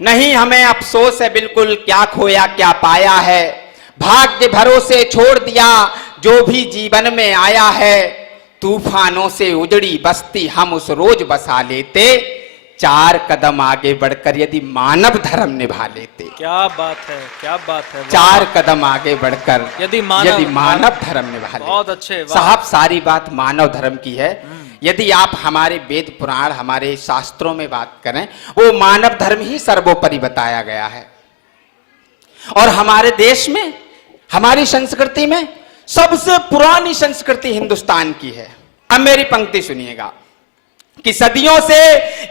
नहीं हमें अफसोस है बिल्कुल, क्या खोया क्या पाया है। भाग्य भरोसे छोड़ दिया जो भी जीवन में आया है। तूफानों से उजड़ी बस्ती हम उस रोज बसा लेते, 4 कदम आगे बढ़कर यदि मानव धर्म निभा लेते। क्या बात है, क्या बात है। 4 कदम आगे बढ़कर यदि मानव धर्म निभा लेते। बहुत अच्छे साहब, सारी बात मानव धर्म की है। यदि आप हमारे वेद पुराण, हमारे शास्त्रों में बात करें, वो मानव धर्म ही सर्वोपरि बताया गया है। और हमारे देश में, हमारी संस्कृति में सबसे पुरानी संस्कृति हिंदुस्तान की है। अब मेरी पंक्ति सुनिएगा कि सदियों से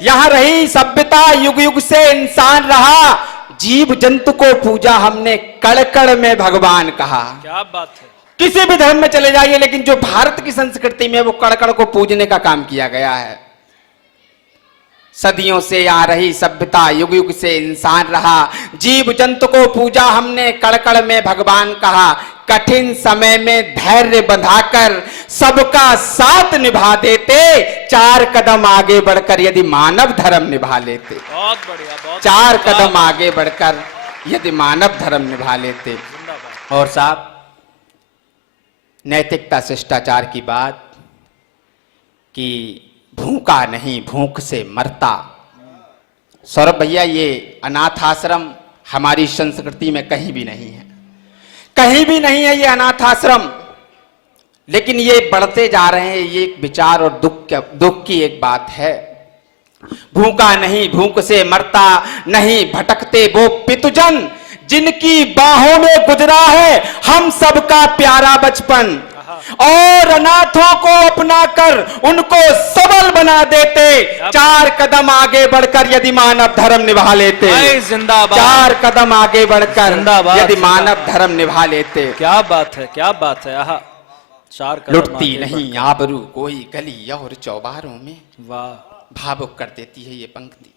यहां रही सभ्यता, युग युग से इंसान रहा, जीव जंतु को पूजा हमने, कण कण में भगवान कहा। क्या बात है। किसी भी धर्म में चले जाइए, लेकिन जो भारत की संस्कृति में वो कण कण को पूजने का काम किया गया है। सदियों से आ रही सभ्यता, युग युग से इंसान रहा, जीव जंतु को पूजा हमने, कण कण में भगवान कहा। कठिन समय में धैर्य बंधाकर सबका साथ निभा देते, 4 कदम आगे बढ़कर यदि मानव धर्म निभा लेते। बहुत बढ़िया, बहुत 4 कदम आगे बढ़कर यदि मानव धर्म निभा लेते। और साहब, नैतिकता शिष्टाचार की बात कि भूखा नहीं भूख से मरता। सौरभ भैया, ये अनाथ आश्रम हमारी संस्कृति में कहीं भी नहीं है, कहीं भी नहीं है ये अनाथ आश्रम। लेकिन ये बढ़ते जा रहे हैं, ये एक विचार और दुख की एक बात है। भूखा नहीं भूख से मरता, नहीं भटकते वो पितुजन, जिनकी बाहों में गुजरा है हम सबका प्यारा बचपन। और अनाथों को अपनाकर उनको सबल बना देते, 4 कदम आगे बढ़कर यदि मानव धर्म निभा लेते। जिंदाबाद। 4 कदम आगे बढ़कर यदि मानव धर्म निभा लेते। क्या बात है, क्या बात है। 4 कदम लुटती नहीं आबरू कोई गली और चौबारों में। वाह, भावुक कर देती है ये पंक्ति।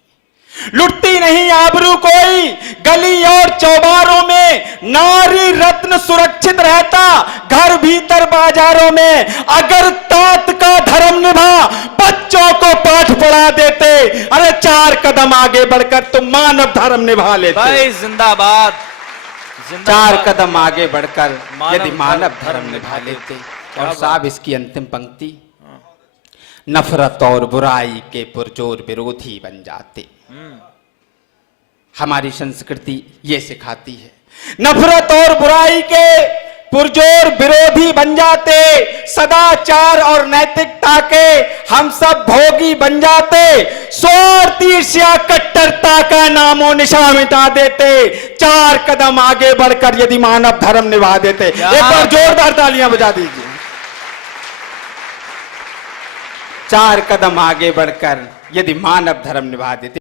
लुटती नहीं आबरू कोई गली और चौबारों में, नारी रत्न सुरक्षित रहता घर भीतर बाजारों में। अगर तात का धर्म निभा बच्चों को पाठ पढ़ा देते, अरे 4 कदम आगे बढ़कर तुम मानव धर्म निभा लेते। भाई जिंदाबाद, 4 कदम आगे बढ़कर यदि मानव धर्म निभा लेते। और साहब, इसकी अंतिम पंक्ति, नफरत और बुराई के पुरजोर विरोधी बन जाते। हमारी संस्कृति ये सिखाती है, नफरत और बुराई के पुरजोर विरोधी बन जाते, सदाचार और नैतिकता के हम सब भोगी बन जाते, स्वार्थ ईर्ष्या कट्टरता का नामो निशान मिटा देते, 4 कदम आगे बढ़कर यदि मानव धर्म निभा देते। एक बार जोरदार तालियां बजा दीजिए। 4 कदम आगे बढ़कर यदि मानव धर्म निभा देते।